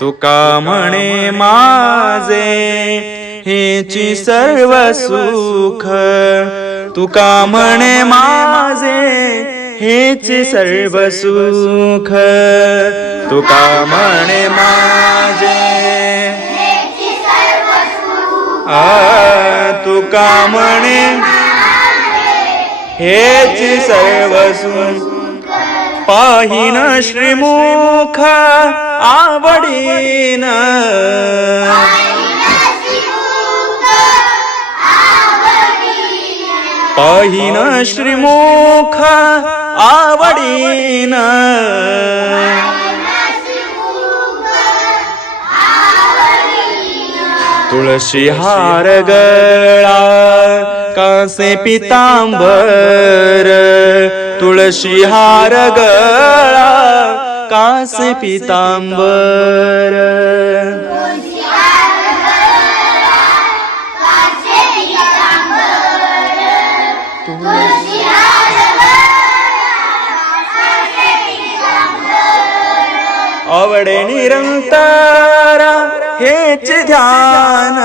तुका म्हणे माझे हेची सर्व सुख. तुका म्हणे माझे हेची सर्व सुख. तुका म्हणे माझे आ तुका म्हणे हेची सर्व सुख. पाहिन श्रीमुख आवडीन. पाहिन श्रीमुख आवडीन. तुळशी हार गळा कासे पितांबर तुळशी हार गळा कास पितांबर. आवडे निरंतारा हेच ध्यान.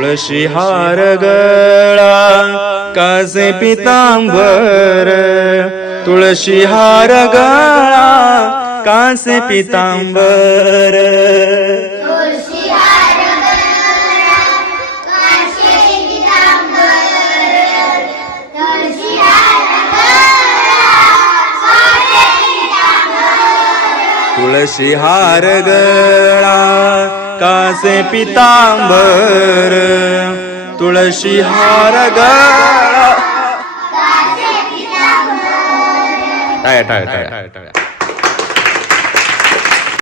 तुळशी हार गळा कासे पितांबर तुळशी हार गळा कासे पितांबर. तुळशी हार गळा कासे पितांबर तुळशी हार गळा. टाळ्या. टाळ्या टाळ्या.